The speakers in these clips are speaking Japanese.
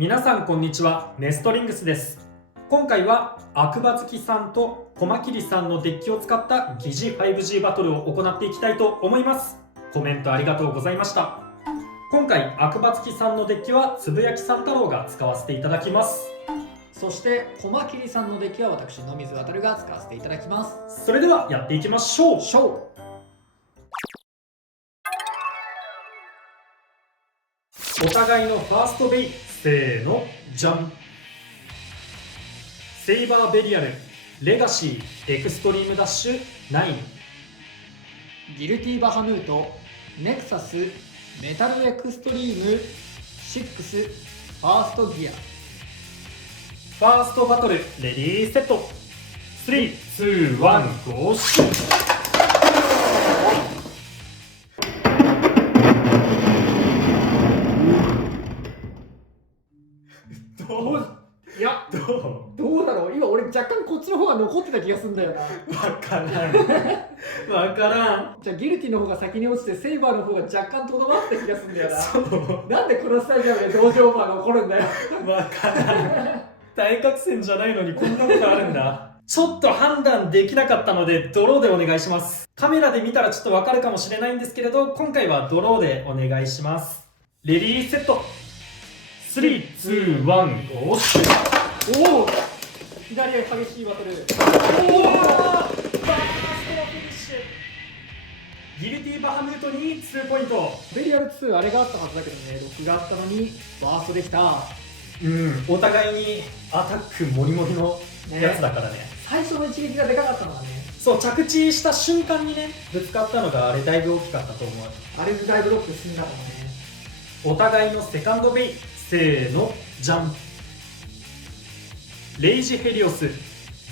皆さんこんにちは、ネストリングスです。今回は悪魔好きさんとコマキリさんのデッキを使った疑似 5G バトルを行っていきたいと思います。コメントありがとうございました。今回悪魔好きさんのデッキはつぶやきさん太郎が使わせていただきます。そしてコマキリさんのデッキは私野水渉が使わせていただきます。それではやっていきましょう。お互いのファーストベイ、せーの、じゃん。セイバーベリアル、レガシー、エクストリームダッシュ、9。ギルティバハムート、ネクサス、メタルエクストリーム、6、ファーストギア。ファーストバトル、レディーセット。3、2、1、ゴーシュー。どうだろう。今俺若干こっちの方が残ってた気がするんだよな。わからんわからん。じゃあギルティの方が先に落ちてセイバーの方が若干とどまった気がするんだよな。そうなんでこのスタジアムで同情馬が起こるんだよ。わからん。対角線じゃないのにこんなことあるんだ。ちょっと判断できなかったのでドローでお願いします。カメラで見たらちょっとわかるかもしれないんですけれど、今回はドローでお願いします。レディーセット。3、2、1、ゴーシュー。おお、左へ激しいバトル。おお、バーストフィニッシュ。ギルティバハムートに2ポイント。ベリアル2あれがあったはずだけどね、6があったのにバーストできた。お互いにアタックモリモリのやつだからね。最初の一撃がでかかったのがね。そう、着地した瞬間にね、ぶつかったのがあれだいぶ大きかったと思う。あれでだいぶロック進んだかもね。お互いのセカンドベイ、せーの、じゃん。レイジヘリオス、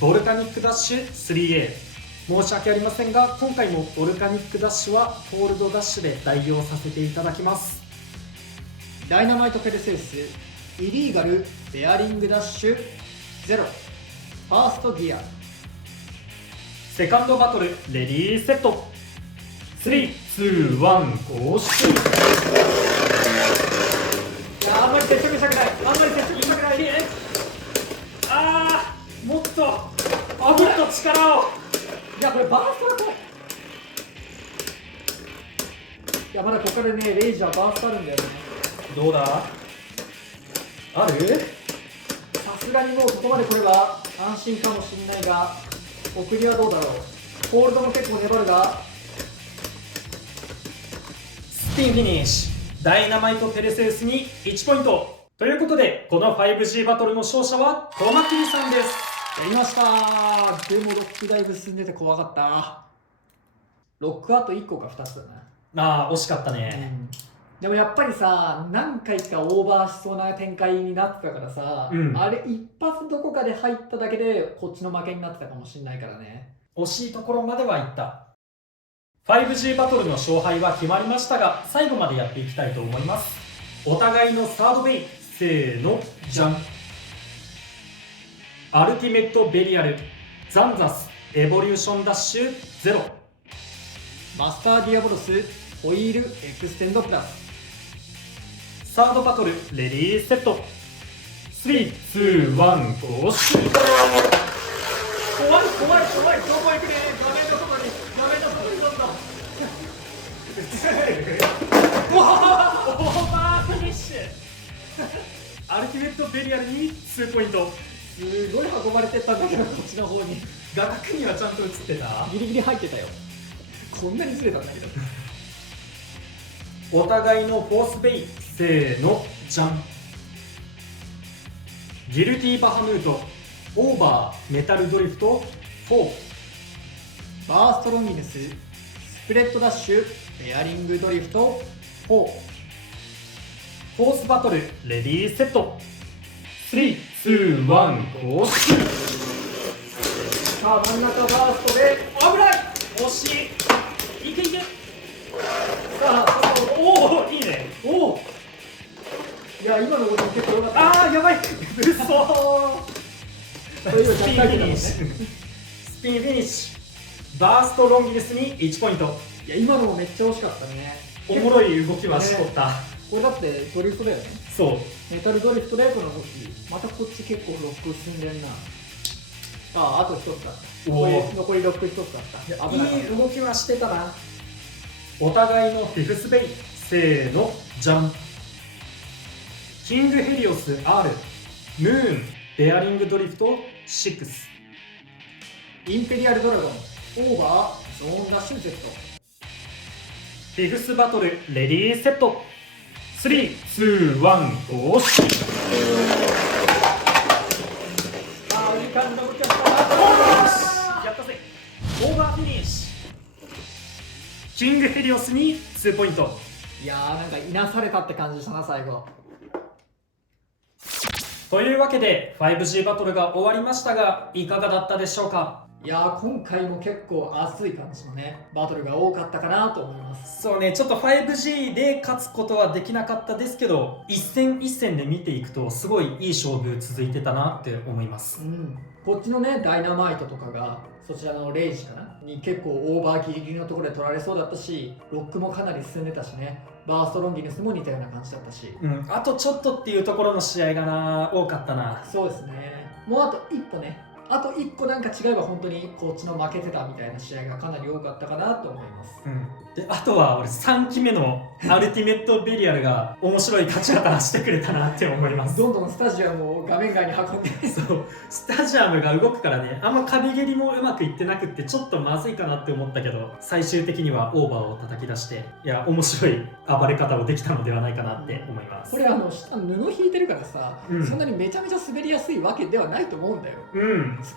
ボルカニックダッシュ 3A。 申し訳ありませんが、今回もボルカニックダッシュはホールドダッシュで代用させていただきます。ダイナマイトペルセウス、イリーガルベアリングダッシュ0、ファーストギア。セカンドバトル、レディーセット。3、2、1、ゴーシュー。いや、あんまり接触したくない。もっと力を。いや、これバーストだと。いや、まだここからね、レイジはバーストあるんだよね。どうだ、ある？さすがにもうここまで来れば安心かもしれないが、送りはどうだろう。ホールドも結構粘るが。スピンフィニッシュ。ダイナマイトペルセウスに1ポイント。ということで、この 5G バトルの勝者はコマキリさんです。やりましたー。でもロックだいぶ進んでて怖かった。ロックあと1個か2つだな。惜しかったね。でもやっぱりさ、何回かオーバーしそうな展開になってたからさ、あれ一発どこかで入っただけでこっちの負けになってたかもしれないからね。惜しいところまではいった。5G バトルの勝敗は決まりましたが、最後までやっていきたいと思います。お互いのサードベイ、せーの、じゃん。アルティメットベリアル、ザンザス、エボリューションダッシュ0。マスターディアボロス、ホイールエクステンドプラス。サードバトル、レディーセット。3、2、1、ゴーシュー。怖い、どこ行くね。画面の外にどんどん。オーバーフィニッシュ。アルティメットベリアルに2ポイント。すごい運ばれてったんだけど、こっちの方に。画角にはちゃんと映ってた？ギリギリ入ってたよ。こんなにずれたんだけど。お互いのフォースベイ、せーの、じゃん。ギルティバハムート、オーバーメタルドリフト4。バーストロンギヌス、スプレッドダッシュベアリングドリフト4。フォースバトル、レディーセット。3、2、1、ゴーシュー。さあ、真ん中バーストで危ない。惜しい。いけ。さあ、おお、いいね。おお。いや、今の動き結構良かった。やばい。嘘。スピンフィニッシュ。バーストロンギヌスに1ポイント。いや、今のもめっちゃ惜しかったね。おもろい動きはしとった。これだってドリフトだよね。そう。メタルドリフトでこの動き、またこっち結構ロック進んでんな。あと1つだった。残りロック1つだった。危ない。いい動きはしてたな。お互いのフィフスベイ。せーの、じゃん。キングヘリオス R、ムーン、ベアリングドリフト6。インペリアルドラゴン、オーバー、ゾーンダッシュ Z。フィフスバトル、レディーセット。3、2、1、おし。いい感じの動きをした。やったぜ。オーバーフィニッシュ。キングヘリオスに2ポイント。いやー、なんかいなされたって感じしたな、最後。というわけで 5G バトルが終わりましたが、いかがだったでしょうか。いやー、今回も結構熱い感じのねバトルが多かったかなと思います。そうね、ちょっと 5G で勝つことはできなかったですけど、一戦一戦で見ていくとすごいいい勝負続いてたなって思います。こっちのねダイナマイトとかがそちらのレイジかなに結構オーバーギリギリのところで取られそうだったし、ロックもかなり進んでたしね、バーストロンギヌスも似たような感じだったし、あとちょっとっていうところの試合が多かったな。そうですね。もうあと一歩ね、あと1個なんか違えば本当にこっちの負けてたみたいな試合がかなり多かったかなと思います。であとは俺3期目のアルティメットベリアルが面白い勝ち方してくれたなって思います。どんどんスタジアムを画面外に運んでそうスタジアムが動くからね、あんま壁蹴りもうまくいってなくってちょっとまずいかなって思ったけど、最終的にはオーバーを叩き出して、いや面白い暴れ方をできたのではないかなって思います。これ下布引いてるからさ、そんなにめちゃめちゃ滑りやすいわけではないと思うんだよ。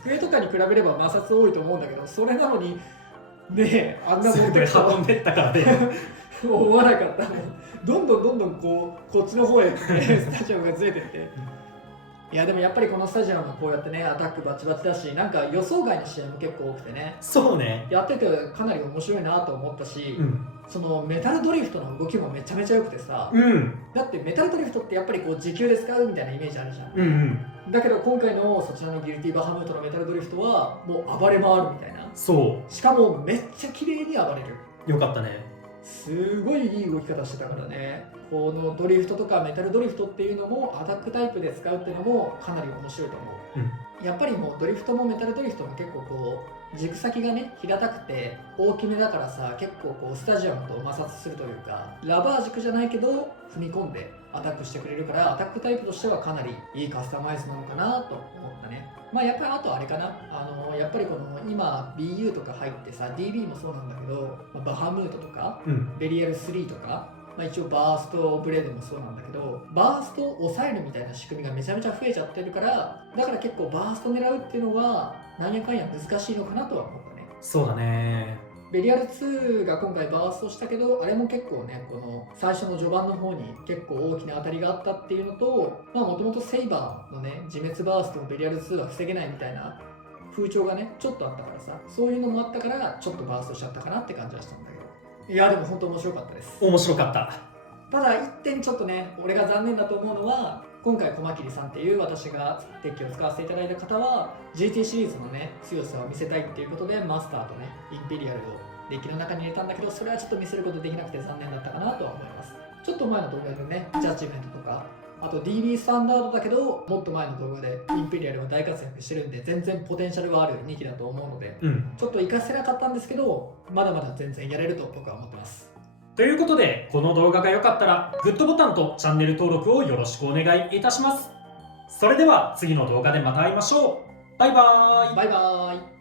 机とかに比べれば摩擦多いと思うんだけど、それなのにねえ、あんなもんで運んでったからね思わなかった。どんどんこっちの方へ、ね、スタジアムがずれてって、いやでもやっぱりこのスタジアムがこうやってねアタックバチバチだし、なんか予想外の試合も結構多くてね、そうね、やっててかなり面白いなと思ったし、そのメタルドリフトの動きもめちゃめちゃ良くてさ、だってメタルドリフトってやっぱりこう時給で使うみたいなイメージあるじゃん。だけど今回のそちらのギルティバハムートのメタルドリフトはもう暴れ回るみたいな。そうしかもめっちゃ綺麗に暴れる。よかったね。すごいいい動き方してたからね。このドリフトとかメタルドリフトっていうのもアタックタイプで使うっていうのもかなり面白いと思う。やっぱりもうドリフトもメタルドリフトも結構こう軸先がね平たくて大きめだからさ、結構こうスタジアムと摩擦するというか、ラバー軸じゃないけど踏み込んでアタックしてくれるから、アタックタイプとしてはかなりいいカスタマイズなのかなと思ったね。やっぱりあとあれかな、やっぱりこの今 BU とか入ってさ DB もそうなんだけど、バハムートとか、ベリアル3とか、一応バーストブレードもそうなんだけど、バーストを抑えるみたいな仕組みがめちゃめちゃ増えちゃってるから、だから結構バースト狙うっていうのはなんやかんや難しいのかなとは思ったね。そうだね。ベリアル2が今回バーストしたけど、あれも結構ねこの最初の序盤の方に結構大きな当たりがあったっていうのと、もともとセイバーのね自滅バーストをベリアル2は防げないみたいな風潮がねちょっとあったからさ、そういうのもあったからちょっとバーストしちゃったかなって感じはしたんだけど、いやでも本当面白かったです。面白かった。ただ一点ちょっとね俺が残念だと思うのは、今回小牧さんっていう私がデッキを使わせていただいた方は GT シリーズのね強さを見せたいっていうことでマスターとねインペリアルをデッキの中に入れたんだけど、それはちょっと見せることできなくて残念だったかなとは思います。ちょっと前の動画でねジャッジメントとか、あと DB スタンダードだけどもっと前の動画でインペリアルが大活躍してるんで、全然ポテンシャルはある2機だと思うので、ちょっと活かせなかったんですけど、まだまだ全然やれると僕は思ってます。ということで、この動画が良かったらグッドボタンとチャンネル登録をよろしくお願いいたします。それでは次の動画でまた会いましょう。バイバーイ。バイバーイ。